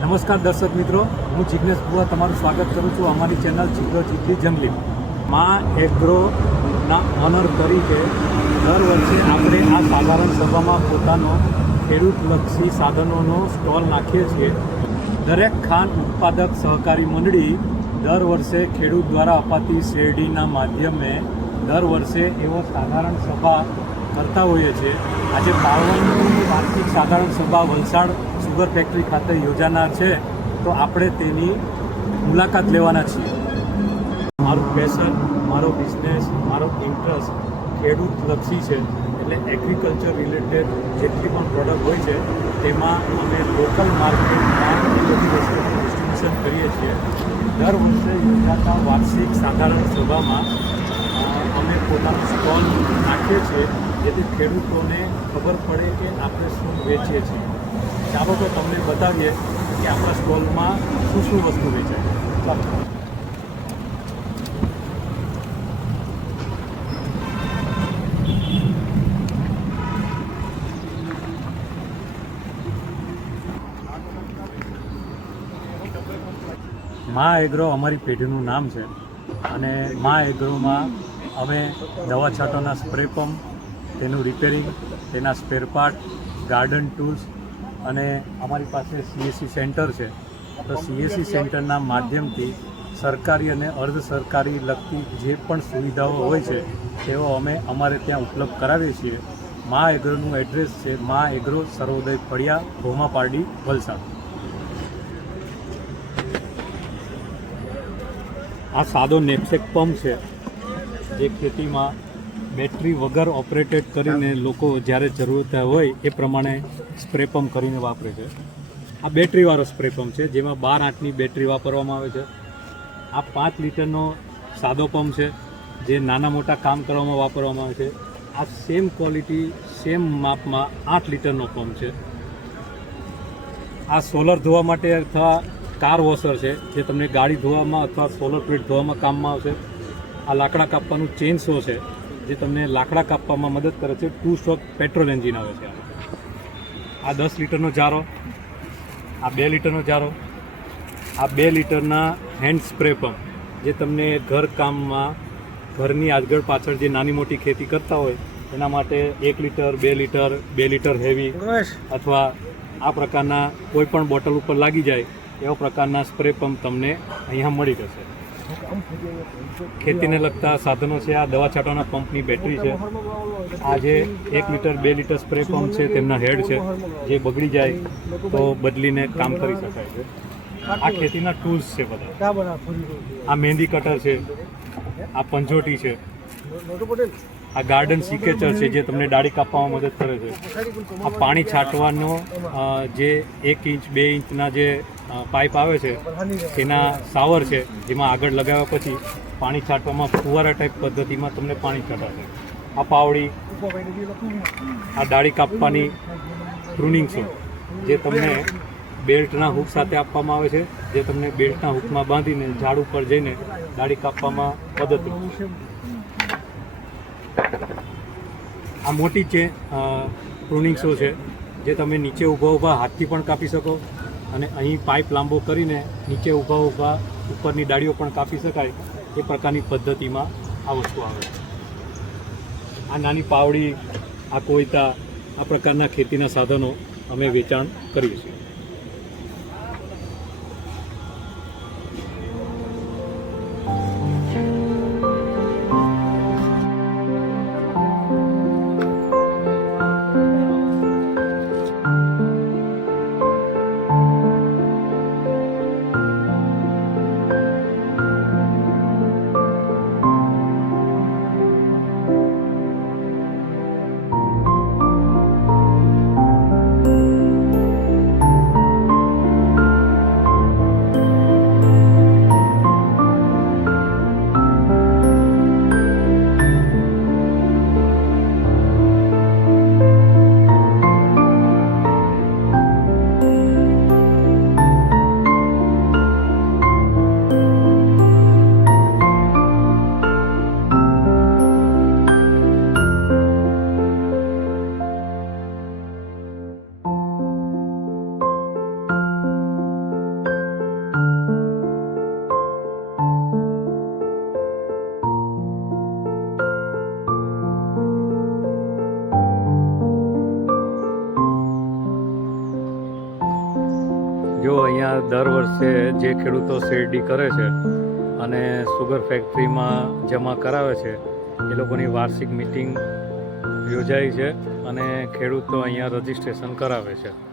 નમસ્કાર દર્શક મિત્રો, હું જિગ્નેશ બુઆ તમારું સ્વાગત કરું છું અમારી ચેનલ ચિત્રો ચિત્રી જંગલી માં એગ્રોના ઓનર તરીકે દર વર્ષે આપણે આ સાધારણ સભામાં પોતાનો ખેડૂતલક્ષી સાધનોનો સ્ટોલ નાખીએ છીએ. દરેક ખાંડ ઉત્પાદક સહકારી મંડળી દર વર્ષે ખેડૂત દ્વારા અપાતી શેરડીના માધ્યમે દર વર્ષે એવો સાધારણ સભા કરતા હોઈએ છીએ. આજે 52મી વાર્ષિક સાધારણ સભા વલસાડ સુગર ફેક્ટરી ખાતે યોજાનાર છે, તો આપણે તેની મુલાકાત લેવાના છીએ. મારું પેશન, મારો બિઝનેસ, મારો ઇન્ટરેસ્ટ ખેડૂતલક્ષી છે, એટલે એગ્રીકલ્ચર રિલેટેડ જેટલી પણ પ્રોડક્ટ હોય છે તેમાં અમે લોકલ માર્કેટમાં એ બધી વસ્તુનું ડિસ્ટ્રીબ્યુશન કરીએ છીએ. દર વર્ષે યોજાતા વાર્ષિક સાધારણ સભામાં અમે પોતાનો સ્ટોલ નાખીએ છીએ, જેથી ખેડૂતોને ખબર પડે કે આપણે શું વેચીએ છીએ. ચાલો તો તમને બતાવીએ કે આપણા સ્ટોલમાં શું શું વસ્તુ વેચાય. ચાલો. મા એગ્રો અમારી પેઢીનું નામ છે અને મા એગ્રોમાં અમે દવા છાંટોના સ્પ્રે પંપ, તેનું રિપેરિંગ, તેના સ્પેર પાર્ટ, ગાર્ડન ટૂલ્સ અને અમારી પાસે CSC સેન્ટર છે. તો CSC સેન્ટરના માધ્યમથી સરકારી અને અર્ધ સરકારી લગતી જે પણ સુવિધાઓ હોય છે તેઓ અમે અમારે ત્યાં ઉપલબ્ધ કરાવીએ છીએ. મા એગ્રોનું એડ્રેસ છે મા એગ્રો, સર્વોદય ફળિયા, ભોમાપારડી, વલસાડ. આ સાદો નેપસેક પંપ છે જે ખેતીમાં બેટરી વગર ઓપરેટેડ કરીને લોકો જ્યારે જરૂરત હોય એ પ્રમાણે સ્પ્રે પંપ કરીને વાપરે છે. આ બેટરીવાળો સ્પ્રે પંપ છે જેમાં 12 આંટની બેટરી વાપરવામાં આવે છે. આ 5 લીટરનો સાદો પંપ છે જે નાના મોટા કામ કરવામાં વાપરવામાં આવે છે. આ સેમ ક્વોલિટી, સેમ માપમાં 8 લીટરનો પંપ છે. આ સોલર ધોવા માટે અથવા કાર વોશર છે જે તમને ગાડી ધોવામાં અથવા સોલર પ્લેટ ધોવામાં કામમાં આવશે. આ લાકડા કાપવાનું ચેનસો છે જે તમને લાકડા કાપવામાં મદદ કરે છે. 2 સ્ટ્રોક પેટ્રોલ એન્જિન આવે છે. આ 10 લીટરનો જારો, આ 2 લીટરનો જારો, આ 2 લીટરના હેન્ડ સ્પ્રે પંપ જે તમને ઘર કામમાં, ઘરની આગળ પાછળ જે નાની મોટી ખેતી કરતા હોય એના માટે 1 લીટર, 2 લીટર, 2 લીટર હેવી અથવા આ પ્રકારના કોઈ પણ બોટલ ઉપર લાગી જાય એવા પ્રકારના સ્પ્રે પંપ તમને અહીંયા મળી જશે. ખેતીને લગતા સાધનો છે. આ દવા છાંટવાના પંપની બેટરી છે. આ જે 1 લીટર, 2 લીટર સ્પ્રે પંપ છે તેમના હેડ છે જે બગડી જાય તો બદલીને કામ કરી શકાય છે. આ ખેતીના ટૂલ્સ છે બધા. આ મહેંદી કટર છે, આ પંજોટી છે, આ ગાર્ડન સિકેચર છે જે તમને ડાળી કાપવામાં મદદ કરે છે. આ પાણી છાંટવાનો જે 1 ઇંચ 2 ઇંચના જે પાઇપ આવે છે તેના સાવર છે જેમાં આગળ લગાવ્યા પછી પાણી છાંટવામાં ફુવારા ટાઈપ પદ્ધતિમાં તમને પાણી છાંટાશે. આ પાવડી, આ ડાળી કાપવાની પ્રુનિંગ છે જે તમને બેલ્ટના હૂક સાથે આપવામાં આવે છે, જે તમને બેલ્ટના હૂકમાં બાંધીને ઝાડ ઉપર જઈને ડાળી કાપવામાં મદદરૂપ છે. આ મોટી છે પ્રુનિંગ્સો છે જે તમે નીચે ઊભા હાથથી પણ કાપી શકો અને અહીં પાઇપ લાંબો કરીને નીચે ઊભા ઉપરની ડાળીઓ પણ કાપી શકાય એ પ્રકારની પદ્ધતિમાં આ વસ્તુ આવે છે. આ નાની પાવડી, આ કોઈતા, આ પ્રકારના ખેતીના સાધનો અમે વેચાણ કરીએ છીએ. જો અહીંયા દર વર્ષે જે ખેડૂતો શેરડી કરે છે અને સુગર ફેક્ટરીમાં જમા કરાવે છે એ લોકોની વાર્ષિક મિટિંગ યોજાઈ છે અને ખેડૂતો અહીંયા રજિસ્ટ્રેશન કરાવે છે.